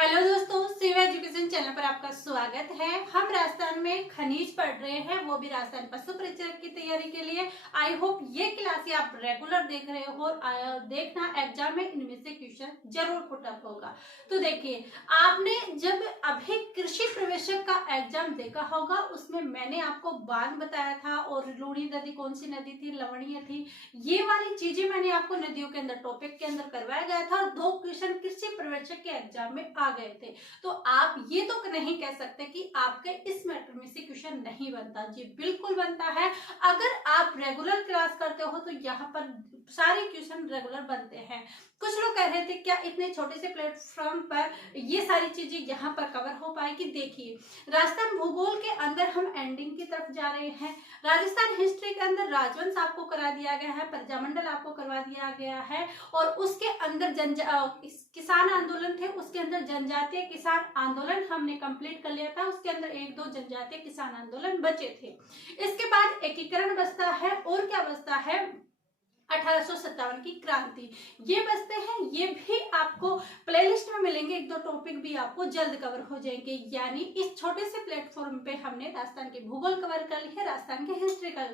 Hello दोस्तों, Shiv education channel पर आपका स्वागत है। हम राजस्थान में खनिज पढ़ रहे हैं, वो भी राजस्थान पशु परिचालक की तैयारी के लिए। आई होप ये क्लास आप रेगुलर देख रहे हो और देखना एग्जाम में इनमें से क्वेश्चन जरूर पुट अप होगा। तो देखिए, आपने जब अभी कृषि प्रवेशक का एग्जाम देखा होगा, उसमें मैंने आपको बांध बताया था और लूणी नदी कौन सी नदी थी, लवणीय थी, ये वाली चीजें मैंने आपको नदियों के अंदर टॉपिक के अंदर करवाया गया था। 2 क्वेश्चन कृषि प्रवेशक के एग्जाम में आ गए थे। तो आप ये तो नहीं कह सकते कि आपके इस मैटर में से क्वेश्चन नहीं बनता। जी बिल्कुल बनता है। अगर आप रेगुलर क्लास करते हो तो यहाँ पर सारे क्वेश्चन रेगुलर बनते हैं। कुछ लोग कह रहे थे क्या इतने छोटे से प्लेटफॉर्म पर ये सारी चीजें यहाँ पर कवर हो पाएगी। देखिए, राजस्थान भूगोल के अंदर हम एंडिंग की तरफ जा रहे हैं। राजस्थान हिस्ट्री के अंदर राजवंश आपको करा दिया गया है, प्रजामंडल आपको करवा दिया गया है, और उसके अंदर किसान आंदोलन थे, उसके अंदर जनजातीय किसान आंदोलन हमने कंप्लीट कर लिया था। उसके अंदर 1-2 जनजातीय किसान आंदोलन बचे थे। इसके बाद एकीकरण बचता है, और क्या बचता है, 1857 की क्रांति, ये बचते हैं। ये भी आपको प्लेलिस्ट में मिलेंगे। 1-2 टॉपिक भी आपको जल्द कवर हो जाएंगे। यानी इस छोटे से प्लेटफॉर्म पे हमने राजस्थान के भूगोल कवर कर ली है, राजस्थान के हिस्ट्री का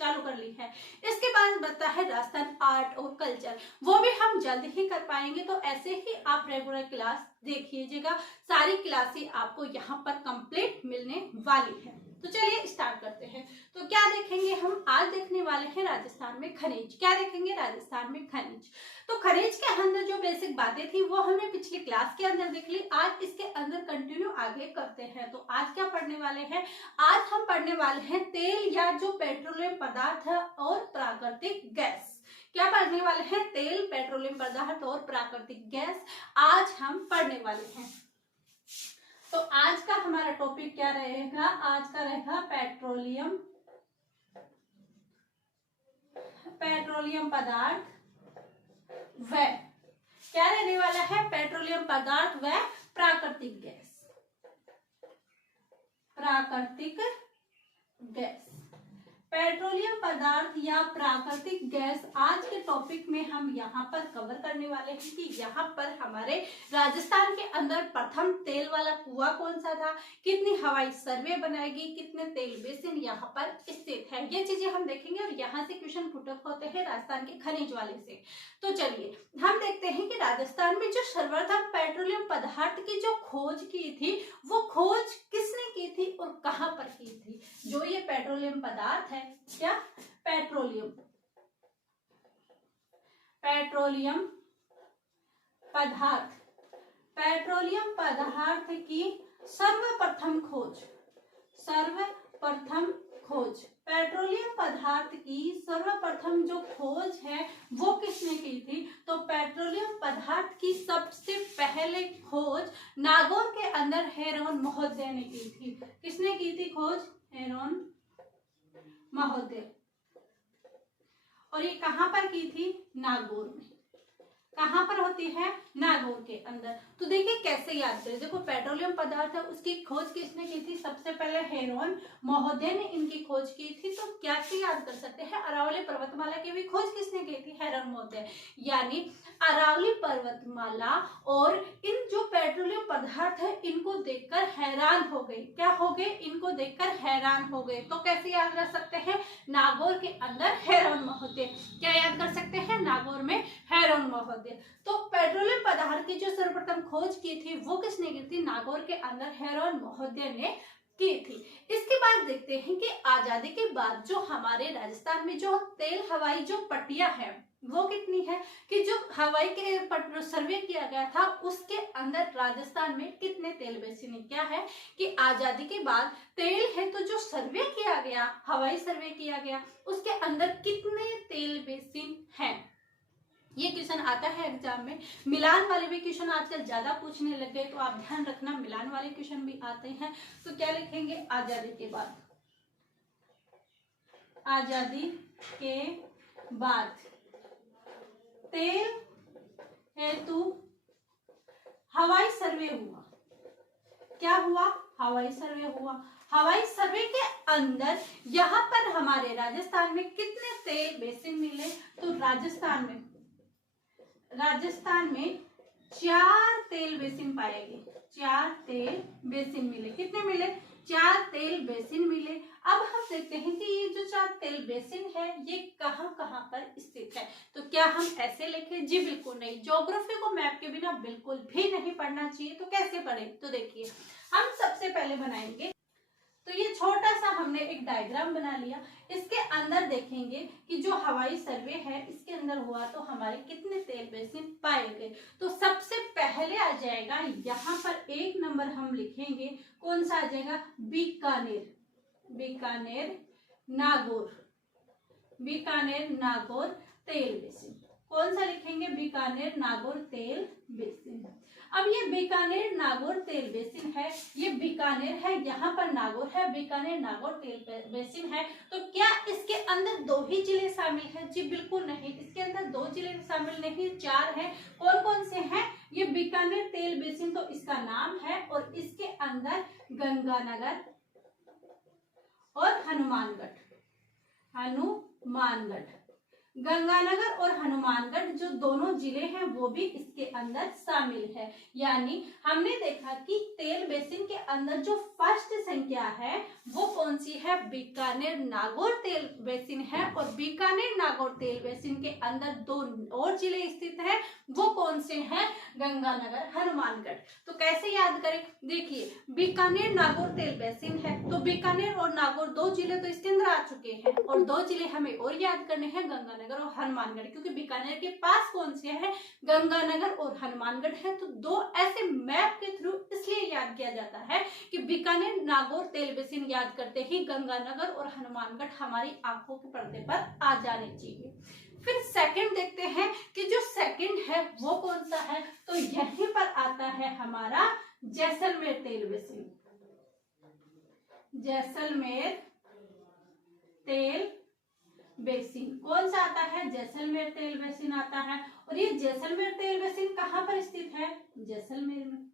चालू कर ली है। इसके बाद बचता है राजस्थान आर्ट और कल्चर, वो भी हम जल्द ही कर पाएंगे। तो ऐसे ही आप रेगुलर क्लास देखिएगा, सारी क्लासें आपको यहाँ पर कंप्लीट मिलने वाली है। तो चलिए स्टार्ट करते हैं। तो क्या देखेंगे हम आज? देखने वाले हैं राजस्थान में खनिज। क्या देखेंगे? राजस्थान में खनिज। तो खनिज के अंदर जो बेसिक बातें थी वो हमने पिछली क्लास के अंदर देख ली। आज इसके अंदर कंटिन्यू आगे करते हैं। तो आज क्या पढ़ने वाले हैं? आज हम पढ़ने वाले हैं तेल या जो पेट्रोलियम पदार्थ है और प्राकृतिक गैस। क्या पढ़ने वाले हैं? तेल, पेट्रोलियम पदार्थ और प्राकृतिक गैस आज हम पढ़ने वाले हैं। तो आज का हमारा टॉपिक क्या रहेगा? आज का रहेगा पेट्रोलियम पदार्थ व क्या रहने वाला है? पेट्रोलियम पदार्थ व प्राकृतिक गैस। प्राकृतिक गैस, पेट्रोलियम पदार्थ या प्राकृतिक गैस आज के टॉपिक में हम यहाँ पर कवर करने वाले हैं कि यहाँ पर हमारे राजस्थान के अंदर प्रथम तेल वाला कुआं कौन सा था, कितनी हवाई सर्वे बनाएगी, कितने तेल बेसिन यहाँ पर स्थित है, ये चीजें हम देखेंगे। और यहाँ से क्वेश्चन पुट अप होते हैं राजस्थान के खनिज वाले से। तो चलिए हम देखते हैं कि राजस्थान में जो सर्वप्रथम पेट्रोलियम पदार्थ की जो खोज की थी, वो खोज किसने की थी और कहाँ पर की थी? जो ये पेट्रोलियम पदार्थ है, क्या पेट्रोलियम पदार्थ, पेट्रोलियम पदार्थ की सर्वप्रथम खोज, पेट्रोलियम पदार्थ की सर्वप्रथम जो खोज है वो किसने की थी? तो पेट्रोलियम पदार्थ की सबसे पहले खोज नागौर के अंदर हेरोन महोदय ने की थी। किसने की थी खोज? हेरोन महोदय। और ये कहां पर की थी? नागौर में। कहां पर होती है? नागौर के अंदर। तो देखिए कैसे याद करें। देखो, पेट्रोलियम पदार्थ है, उसकी खोज किसने की थी? सबसे पहले हेरोन महोदय ने इनकी खोज की थी। तो क्या याद कर सकते हैं? अरावली पर्वतमाला की भी खोज किसने की थी? हेरोन महोदय। यानी अरावली पर्वतमाला और इन जो पेट्रोलियम पदार्थ है इनको देखकर हैरान हो गए। क्या हो गए? इनको देखकर हैरान हो गए। तो कैसे याद रख सकते हैं? नागौर के अंदर हेरोन महोदय। क्या याद कर सकते हैं? नागौर में हेरोन महोदय। तो पेट्रोलियम पदार्थ की जो सर्वप्रथम खोज की थी वो किसने की थी? नागौर के अंदर हेरोन महोदय ने की थी। इसके बाद देखते हैं कि आजादी के बाद जो हमारे राजस्थान में जो तेल हवाई जो पट्टियां हैं वो कितनी है, कि जो हवाई के सर्वे किया गया था उसके अंदर राजस्थान में कितने तेल बेसिन है। क्या है कि आजादी के बाद तेल है तो जो सर्वे किया गया, हवाई सर्वे किया गया, उसके अंदर कितने तेल बेसिन हैं। ये क्वेश्चन आता है एग्जाम में। मिलान वाले भी क्वेश्चन आजकल ज्यादा पूछने लग गए, तो आप ध्यान रखना मिलान वाले क्वेश्चन भी आते हैं। तो क्या लिखेंगे? आजादी के बाद, आजादी के बाद तेल हेतु हवाई सर्वे हुआ। क्या हुआ? हवाई सर्वे हुआ। हवाई सर्वे के अंदर यहाँ पर हमारे राजस्थान में कितने तेल बेसिन मिले? तो राजस्थान में 4 तेल बेसिन पाए गए, 4 तेल बेसिन मिले। कितने मिले? 4 तेल बेसिन मिले। अब हम देखते हैं कि ये जो 4 तेल बेसिन है ये कहाँ कहाँ पर स्थित है। तो क्या हम ऐसे लिखें? जी बिल्कुल नहीं। ज्योग्राफी को मैप के बिना बिल्कुल भी नहीं पढ़ना चाहिए। तो कैसे पढ़े? तो देखिए हम सबसे पहले बनाएंगे, तो ये छोटा सा हमने एक डायग्राम बना लिया। इसके अंदर देखेंगे कि जो हवाई सर्वे है इसके अंदर हुआ तो हमारे कितने तेल बेसिन पाए गए। तो सबसे पहले आ जाएगा यहाँ पर 1 नंबर हम लिखेंगे, कौन सा आ जाएगा? बीकानेर, बीकानेर नागौर, बीकानेर नागौर तेल बेसिन। कौन सा लिखेंगे? बीकानेर नागौर तेल बेसिन। अब ये बीकानेर नागौर तेल बेसिन है, ये बीकानेर है, यहाँ पर नागौर है, बीकानेर नागौर तेल बेसिन है। तो क्या इसके अंदर 2 ही जिले शामिल हैं? जी बिल्कुल नहीं, इसके अंदर 2 जिले शामिल नहीं, 4 हैं। कौन कौन से हैं? ये बीकानेर तेल बेसिन तो इसका नाम है, और इसके अंदर गंगानगर और हनुमानगढ़, हनुमानगढ़, गंगानगर और हनुमानगढ़ जो दोनों जिले हैं वो भी इसके अंदर शामिल है। यानी हमने देखा कि तेल बेसिन के अंदर जो फर्स्ट संख्या है वो कौन सी है? बीकानेर नागौर तेल बेसिन है, और बीकानेर नागौर तेल बेसिन के अंदर 2 और जिले स्थित हैं, वो कौन से हैं? गंगानगर, हनुमानगढ़। तो कैसे याद करें? देखिए बीकानेर नागौर तेल बेसिन है, तो बीकानेर और नागौर 2 जिले तो इसके अंदर आ चुके हैं, और 2 जिले हमें और याद करने हैं, गंगानगर और हनुमानगढ़, क्योंकि बीकानेर के पास कौन से है? गंगानगर और हनुमानगढ़ है। तो 2 ऐसे मैप के थ्रू इसलिए याद किया जाता है कि बीकानेर नागौर तेल बेसिन याद करते ही गंगानगर और हनुमानगढ़ हमारी आंखों के पर्दे पर आ जाने चाहिए। फिर सेकंड देखते हैं कि जो सेकंड है वो कौन सा है? तो यहीं पर आता है हमारा जैसलमेर तेल बेसिन, जैसलमेर तेल बेसिन। कौन सा आता है? जैसलमेर तेल बेसिन आता है। और ये जैसलमेर तेल बेसिन कहाँ पर स्थित है? जैसलमेर में।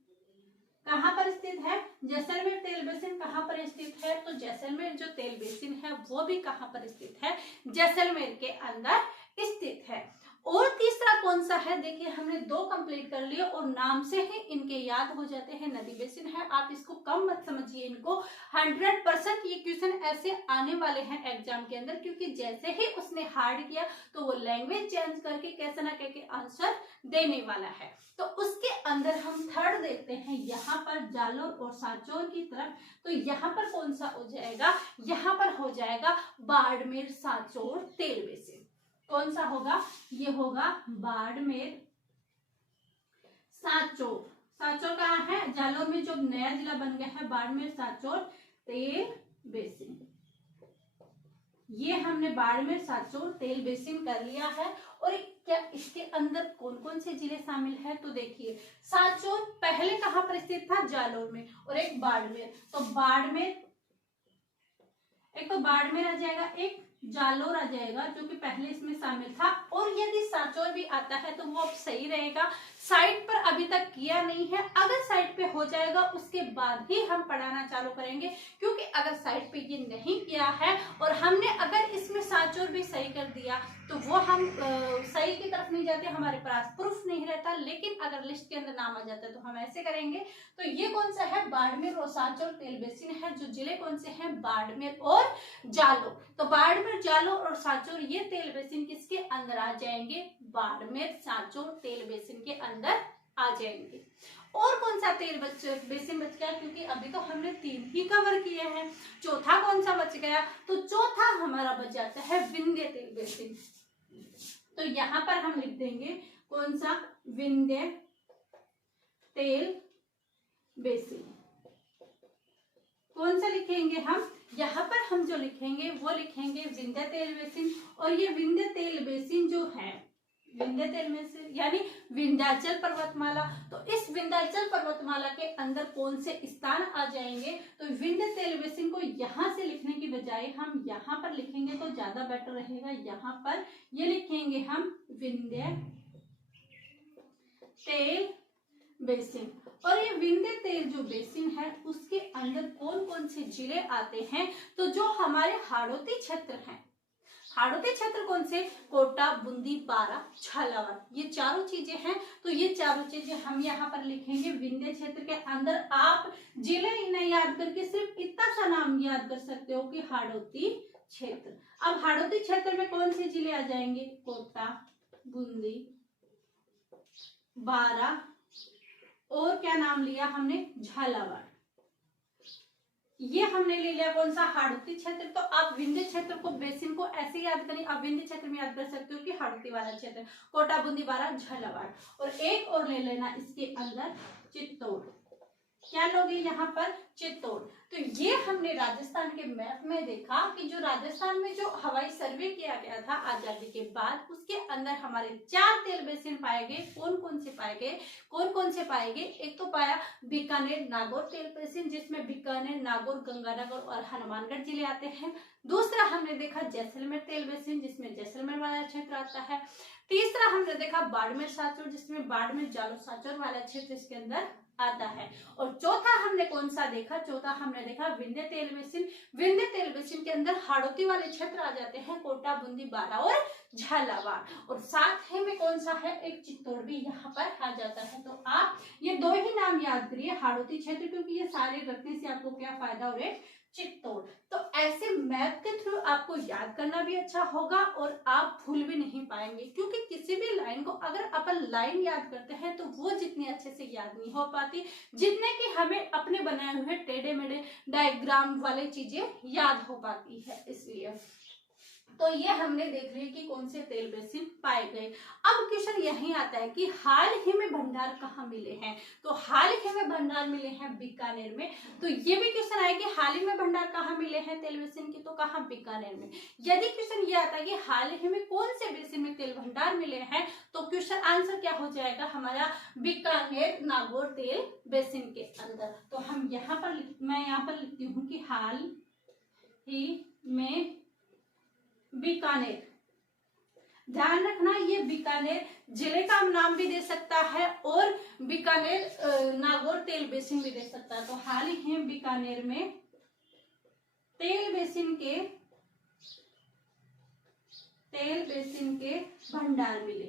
कहाँ पर स्थित है? जैसलमेर तेल बेसिन कहाँ पर स्थित है? तो जैसलमेर जो तेल बेसिन है वो भी कहाँ पर स्थित है? जैसलमेर के अंदर स्थित है। और तीसरा कौन सा है? देखिए हमने 2 कंप्लीट कर लिए, और नाम से ही इनके याद हो जाते हैं, नदी बेसिन है। आप इसको कम मत समझिए, इनको 100% ये क्वेश्चन ऐसे आने वाले हैं एग्जाम के अंदर, क्योंकि जैसे ही उसने हार्ड किया तो वो लैंग्वेज चेंज करके कैसे ना कैसे आंसर देने वाला है। तो उसके अंदर हम थर्ड देखते हैं, यहाँ पर जालोर और सांचौर की तरफ। तो यहाँ पर कौन सा हो जाएगा? यहाँ पर हो जाएगा बाड़मेर सांचौर तेल बेसिन। कौन सा होगा? ये होगा बाड़मेर सांचौर। सांचौर कहाँ है? जालोर में जो नया जिला बन गया है, बाड़मेर सांचौर तेल बेसिन। ये हमने बाड़मेर सांचौर तेल बेसिन कर लिया है। और क्या इसके अंदर कौन कौन से जिले शामिल है? तो देखिए सांचौर पहले कहाँ पर स्थित था? जालोर में, और एक बाड़मेर। तो बाड़मेर, एक तो बाड़मेर आ जाएगा, एक जालोर आ जाएगा जो कि पहले इसमें शामिल था। और यदि सांचौर भी आता है तो वो अब सही रहेगा। साइट पर अभी तक किया नहीं है, अगर साइट पे हो जाएगा उसके बाद ही हम पढ़ाना चालू करेंगे, क्योंकि अगर साइट पे ये नहीं किया है और हमने अगर इसमें सांचौर भी सही कर दिया तो वो हम सही की तरफ नहीं जाते, हमारे पास प्रूफ नहीं रहता। लेकिन अगर लिस्ट के अंदर नाम आ जाता है तो हम ऐसे करेंगे। तो ये कौन सा है? बाड़मेर और सांचौर तेल बेसिन है। जो जिले कौन से हैं? बाड़मेर और जालोर। तो बाड़मेर, जालोर और सांचौर ये तेल बेसिन किसके अंदर आ जाएंगे? बाड़मेर सांचौर तेल बेसिन के अंदर आ जाएंगे। और कौन सा तेल बेसिन बच गया? क्योंकि अभी तो हमने 3 ही कवर किए हैं, चौथा कौन सा बच गया? तो चौथा हमारा बच जाता है विंध्य तेल बेसिन। तो यहाँ पर हम लिख देंगे कौन सा? विंध्य तेल बेसिन। कौन सा लिखेंगे हम? यहाँ पर हम जो लिखेंगे वो लिखेंगे विंध्य तेल बेसिन। और ये विंध्य तेल बेसिन जो है, विंध्य तेल बेसिन यानी विंध्याचल पर्वतमाला। तो इस विंध्याचल पर्वतमाला के अंदर कौन से स्थान आ जाएंगे? तो विंध्य तेल बेसिन को यहाँ से लिखने की बजाय हम यहाँ पर लिखेंगे तो ज्यादा बेटर रहेगा। यहाँ पर ये लिखेंगे हम विंध्य तेल बेसिन। और ये विंध्य तेल जो बेसिन है उसके अंदर कौन कौन से जिले आते हैं? तो जो हमारे हाड़ौती क्षेत्र हैं, हाड़ौती क्षेत्र कौन से? कोटा, बूंदी, बारा, झालावाड़, ये चारों चीजें हैं। तो ये चारों चीजें हम यहाँ पर लिखेंगे। विंध्य क्षेत्र के अंदर आप जिले नहीं याद करके सिर्फ इतना सा नाम याद कर सकते हो कि हाड़ौती क्षेत्र। अब हाड़ौती क्षेत्र में कौन से जिले आ जाएंगे? कोटा, बूंदी, बारा और क्या नाम लिया हमने? झालावाड़। ये हमने ले लिया कौन सा? हाड़ौती क्षेत्र। तो आप विंध्य क्षेत्र को, बेसिन को ऐसे याद करें। आप विंध्य क्षेत्र में याद कर सकते हो कि हाड़ौती वाला क्षेत्र, कोटा, बूंदी, बारा, झालावाड़। और एक और ले लेना इसके अंदर, चित्तौड़। क्या लोगे यहाँ पर? चित्तौड़। तो ये हमने राजस्थान के मैप में देखा कि जो राजस्थान में जो हवाई सर्वे किया गया था आजादी के बाद, उसके अंदर हमारे 4 तेल बेसिन पाए गए। कौन कौन से पाए गए? कौन कौन से पाए गए? एक तो पाया बीकानेर नागौर तेल बेसिन, जिसमें बीकानेर, नागौर, गंगानगर और हनुमानगढ़ जिले आते हैं। दूसरा हमने देखा जैसलमेर तेल बेसिन, जिसमें जैसलमेर वाला क्षेत्र आता है। तीसरा हमने देखा बाड़मेर सांचौर, जिसमें बाड़मेर, जालोर, सांचौर वाला क्षेत्र इसके अंदर आता है। और चौथा हमने कौन सा देखा? चौथा हमने देखा विंध्य तेल बेसिन। विंध्य तेल बेसिन के अंदर हाड़ौती वाले क्षेत्र आ जाते हैं, कोटा, बूंदी, बारा और झालावाड़। और साथ ही में कौन सा है? एक चित्तौड़ भी यहाँ पर आ जाता है। तो आप ये 2 ही नाम याद करिए, हाड़ौती क्षेत्र, क्योंकि ये सारे रखने से आपको क्या फायदा? और एक चित्तौड़। तो ऐसे मैप के थ्रू आपको याद करना भी अच्छा होगा और आप भूल भी नहीं पाएंगे, क्योंकि किसी भी लाइन को अगर अपन लाइन याद करते हैं तो वो जितनी अच्छे से याद नहीं हो पाती, जितने कि हमें अपने बनाए हुए टेढ़े मेढ़े डायग्राम वाले चीजें याद हो पाती है। इसलिए तो ये हमने देख लिया कि कौन से तेल बेसिन पाए गए। अब क्वेश्चन यही आता है कि हाल ही में भंडार कहाँ मिले हैं? तो हाल ही में भंडार मिले हैं बीकानेर में। तो ये भी क्वेश्चन आया कि हाल ही में भंडार कहाँ मिले हैं तेल बेसिन की? तो कहाँ? बीकानेर में। यदि क्वेश्चन ये आता है कि हाल ही में कौन से बेसिन में तेल भंडार मिले हैं, तो क्वेश्चन आंसर क्या हो जाएगा हमारा? बीकानेर नागौर तेल बेसिन के अंदर। तो हम यहाँ पर, मैं यहाँ पर लिखती हूँ कि हाल ही में बीकानेर। ध्यान रखना, ये बीकानेर जिले का नाम भी दे सकता है और बीकानेर नागौर तेल बेसिन भी दे सकता है। तो हाल ही में बीकानेर में तेल बेसिन के भंडार मिले।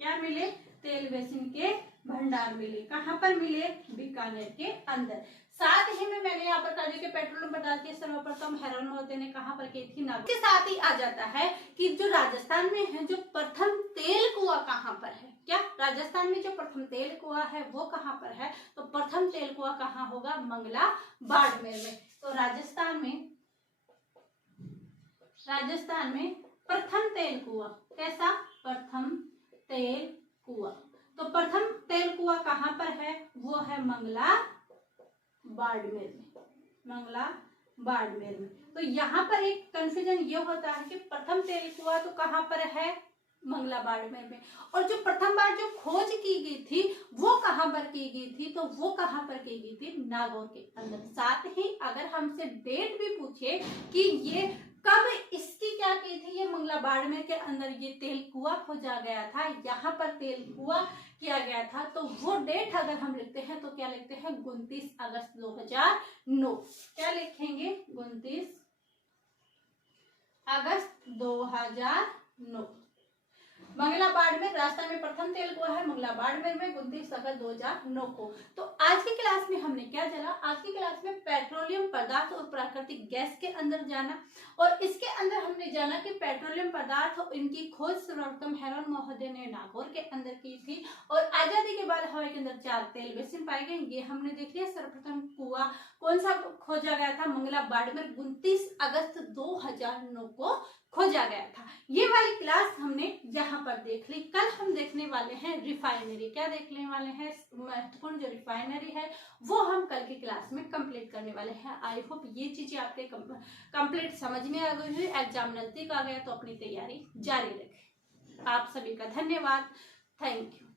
क्या मिले? तेल बेसिन के भंडार मिले। कहाँ पर मिले? बीकानेर के अंदर। साथ ही में मैंने यहाँ पर कहा कि पेट्रोलियम पदार्थ की सर्वप्रथम हैरन मोहिते ने कहाँ पर की थी? नागौर। के साथ ही आ जाता है कि जो राजस्थान में है, जो प्रथम तेल कुआं कहाँ पर है? क्या राजस्थान में जो प्रथम तेल कुआं है वो कहाँ पर है? तो प्रथम तेल कुआं कहाँ होगा? मंगला, बाड़मेर में। तो राजस्थान में प्रथम तेल कुआं, कैसा? प्रथम तेल कुआं। तो प्रथम तेल कुआं कहाँ पर है? वो है मंगला, बाड़मेर में। मंगला, बाड़मेर में। तो यहाँ पर एक कंफ्यूजन ये होता है कि प्रथम तेल कुआं तो कहाँ पर है? मंगला, बाड़मेर में। और जो प्रथम बार जो खोज की गई थी वो कहाँ पर की गई थी? तो वो कहाँ पर की गई थी? नागौर के अंदर। साथ ही अगर हमसे डेट भी पूछे कि ये कब इसकी क्या की थी, ये मंगला, बाड़मेर के अंदर ये तेल कुआं खोजा गया था, यहाँ पर तेल कुआं किया गया था, तो वो डेट अगर हम लिखते हैं तो क्या लिखते हैं? 29 अगस्त 2009। क्या लिखेंगे? 29 अगस्त 2009। मंगला, बाड़मेर राजस्थान में प्रथम तेल कुआं है मंगला, बाड़मेर में 29 अगस्त 2009 को। तो आज की क्लास में हमने क्या जाना? आज की क्लास में पेट्रोलियम पदार्थ और प्राकृतिक गैस के अंदर जाना, और इसके अंदर हमने जाना कि पेट्रोलियम पदार्थ और इनकी खोज सर्वप्रथम हैरन मोहिते ने नागौर के अंदर की थी। और आजादी के बाद हवा के अंदर 4 तेल बेसिन पाए गए, ये हमने देख लिया। सर्वप्रथम कुआं कौन सा खोजा गया था? मंगला, बाड़मेर, 29 अगस्त 2009 को खोजा गया था। ये वाली क्लास हमने यहाँ पर देख ली। कल हम देखने वाले हैं रिफाइनरी। क्या देखने वाले हैं? महत्वपूर्ण जो रिफाइनरी है वो हम कल की क्लास में कंप्लीट करने वाले हैं। आई होप ये चीजें आपके कंप्लीट समझ में आ गई है। एग्जाम नजदीक आ गया तो अपनी तैयारी जारी रखें। आप सभी का धन्यवाद। Thank you.